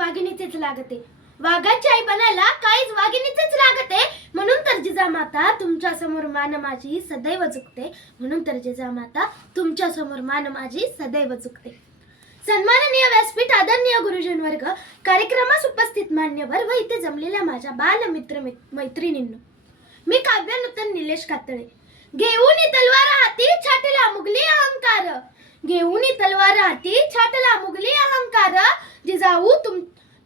वाघिणीचेच लागते. वाघाची आई बनायला काहीच वाघिणीचेच लागते. म्हणून तर जिजामाता तुमच्या समोर मान माझी सदैव झुकते. म्हणून तर जिजामाता तुमच्या समोर मान माझी सदैव झुकते. सन्माननीय व्यासपीठ, आदरणीय गुरुजन वर्ग, कार्यक्रमास उपस्थित मान्यवर व इथे जमलेल्या माझ्या बालमित्र मैत्रिणींनो, मी काव्य नूतन निलेश कातळे. घेऊन तलवार हाती छाटला मुघली अहंकार. घेऊन तलवार हाती छाटला मुघली अहंकार. जिजाऊ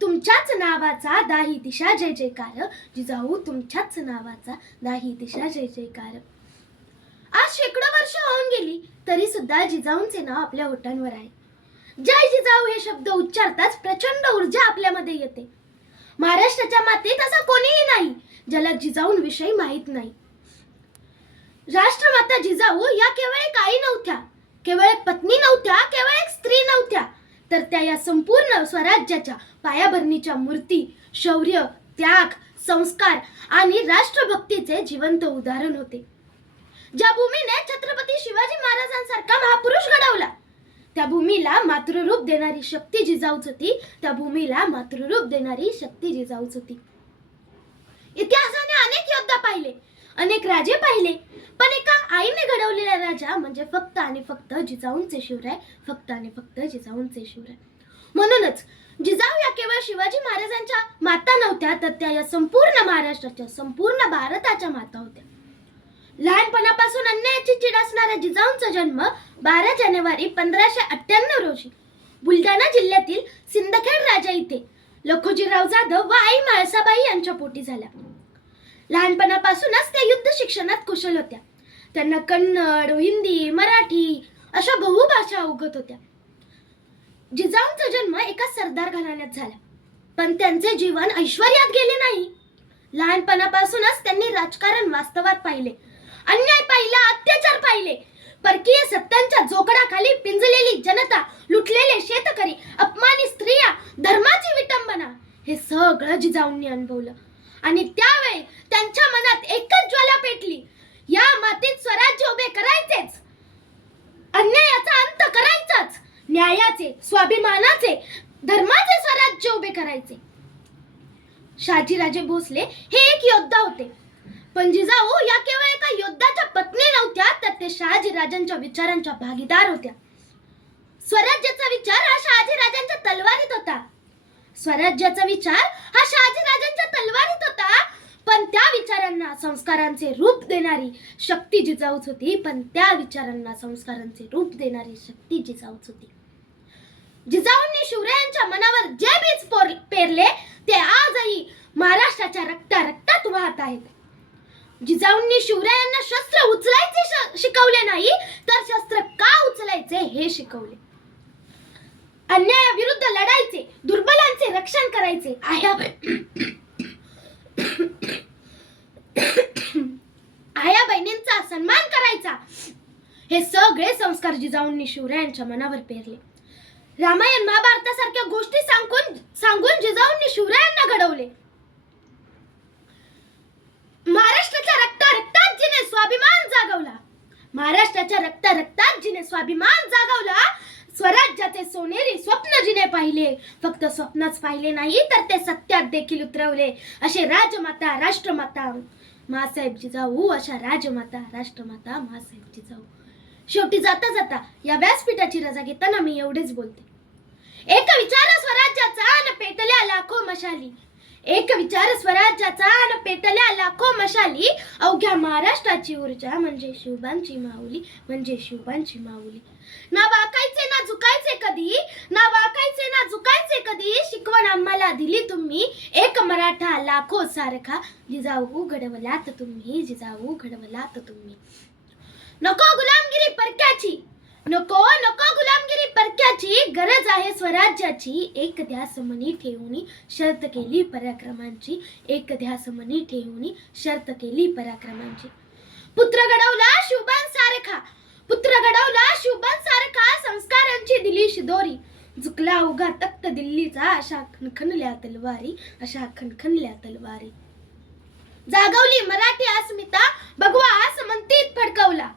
तुमच्याच नावाचा दाही दिशा जय जयकार. जिजाऊ तुमच्याच नावाचा दाही दिशा जय जयकार. आज शेकडो वर्ष होऊन गेली तरी सुद्धा जिजाऊंचे नाव आपल्या ओठांवर आहे. जय जिजाऊ हे शब्द उच्चारताच प्रचंड ऊर्जा आपल्यामध्ये येते. महाराष्ट्राच्या मातीत असा कोणीही नाही ज्याला जिजाऊंविषयी माहीत नाही. राष्ट्रमाता जिजाऊ या केवळ एक आई नव्हत्या, केवळ एक पत्नी नव्हत्या, केवळ एक स्त्री नव्हत्या, तर त्या या संपूर्ण स्वराज्याच्या पायाभरणीच्या मूर्ती, शौर्य, त्याग, संस्कार आणि राष्ट्रभक्तीचे जिवंत उदाहरण होते. ज्या भूमीने छत्रपती शिवाजी महाराजांसारखा महापुरुष घडवला त्या भूमीला मातृरूप देणारी शक्ती जिजाऊच होती. त्या भूमीला मातृरूप देणारी शक्ती जिजाऊच होती. इतिहासाने अनेक योद्धा पाहिले, अनेक राजे पाहिले, पण एका आईने घडवलेला राजा म्हणजे फक्त आणि फक्त जिजाऊंचे शिवराय, फक्त आणि फक्त जिजाऊंचे शिवराय. म्हणूनच जिजाऊ या केवळ शिवाजी महाराजांच्या माता नव्हत्या, तर त्या या संपूर्ण महाराष्ट्राच्या, संपूर्ण भारताच्या माता होत्या. लहानपणापासून अन्यायाची चीड असणाऱ्या जिजाऊंचा जन्म 12 जानेवारी 1598 रोजी बुलढाणा जिल्ह्यातील सिंदखेड राजा इथे लखोजीराव जाधव व आई म्हाळसाबाई यांच्या पोटी झाला. लहानपणापासूनच त्या युद्ध शिक्षणात कुशल होत्या. त्यांना कन्नड, हिंदी, मराठी अशा बहुभाषा अवगत होत्या. जिजाऊंचा जन्म एका सरदार घराण्यात झाला, पण त्यांचे जीवन ऐश्वर्यात गेले नाही. लहानपणापासूनच त्यांनी राजकारण वास्तवात पाहिले, अन्याय पाहिला, अत्याचार पाहिले, परकीय सत्तांच्या जोखडाखाली पिंजलेली जनता, लुटलेले शेतकरी, अपमानित स्त्रिया, धर्माची विटंबना हे सगळं जिजाऊंनी अनुभवलं. आणि त्यावेळी त्यांच्या मनात एकच ज्वाला पेटली, या मातीत स्वराज्य उभे करायचेच, अन्यायाचा अंत करायचाच, न्यायाचे, स्वाभिमानाचे, धर्माचे स्वराज्य उभे करायचे. शहाजीराजे भोसले हे एक योद्धा होते, पण जिजाऊ या केवळ एका योद्धाच्या पत्नी नव्हत्या, तर ते शहाजीराजांच्या विचारांच्या भागीदार होत्या. स्वराज्याचा विचार हा शहाजीराजांच्या तलवारीत होता. स्वराज्याचा विचार हा शहाजीराजांच्या तलवारीत होता, पण त्या विचारांना संस्कारांचे रूप देणारी शक्ती जिजाऊच होती. पण त्या विचारांना संस्कारांचे रूप देणारी शक्ती जिजाऊच होती. जिजाऊंनी शिवरायांच्या मनावर जे बीज पेरले ते आजही महाराष्ट्राच्या रक्तात वाहत आहेत. जिजाऊंनी शिवरायांना शस्त्र उचलायचे शिकवले नाही, तर शस्त्र का उचलायचे हे शिकवले. अन्यायाविरुद्ध लढायचे, दुर्बलांचे रक्षण करायचे, आया बहिणींचा सन्मान करायचा, हे सगळे संस्कार जिजाऊंनी शिवरायांच्या मनावर पेरले. रामायण, महाभारतासारख्या गोष्टी सांगून जिजाऊंनी शिवरायांना घडवले. महाराष्ट्राच्या रक्तात जिने स्वाभिमान जागवला, महाराष्ट्राच्या रक्तात जिने स्वाभिमान जागवला, स्वराज्याचे सोनेरी स्वप्न जिने पाहिले, फक्त स्वप्नच पाहिले नाही तर ते सत्यात देखील उतरवले, असे राजमाता, राष्ट्रमाता माँसाहेब जिजाऊ, अशा राजमाता, राष्ट्रमाता माँसाहेब जिजाऊ. शेवटी जाता जाता या व्यासपीठाची रजा घेताना मी एवढेच बोलते. एक विचार स्वराज्याचा अन पेटल्या लाखो मशाली, एक विचार स्वराज्याचा अन पेटल्या लाखो मशाली, अवघ्या महाराष्ट्राची ऊर्जा म्हणजे शिवबांची माऊली, म्हणजे शिवबांची माऊली. ना वाकायचे ना झुकायचे कधी, ना वाकायचे ना झुकायचे कधी, शिकवण आम्हाला दिली तुम्ही, एक मराठा लाखो सारखा, जिजाऊ घडवलात तुम्ही, जिजाऊ घडवलात तुम्ही. नको गुलामगिरी परक्याची, नको नको गुलामगिरी परक्याची, गरज आहे स्वराज्याची, एक ध्यास मनी ठेवूनी शर्त केली पराक्रमांची, एक ध्यास मनी ठेवूनी शर्त केली पराक्रमांची. पुत्र घडवला शिवबां सारखा, पुत्र घडवला शिवबां सारखा, संस्कारांची दिली शिदोरी, झुकला उगा तख्त दिल्लीचा, अशा खणखणल्या तलवारी, अशा खणखणल्या तलवारी. जागवली मराठी अस्मिता, भगवा आसमंतीत फडकवला,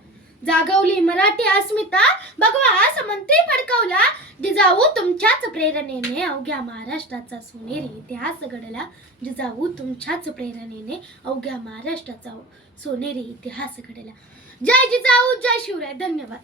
जागवली मराठी अस्मिता, भगवा समंत्री फडकवला. जिजाऊ तुमच्याच प्रेरणेने अवघ्या महाराष्ट्राचा सोनेरी इतिहास घडला. जिजाऊ तुमच्याच प्रेरणेने अवघ्या महाराष्ट्राचा सोनेरी इतिहास घडला. जय जिजाऊ, जय शिवराय. धन्यवाद.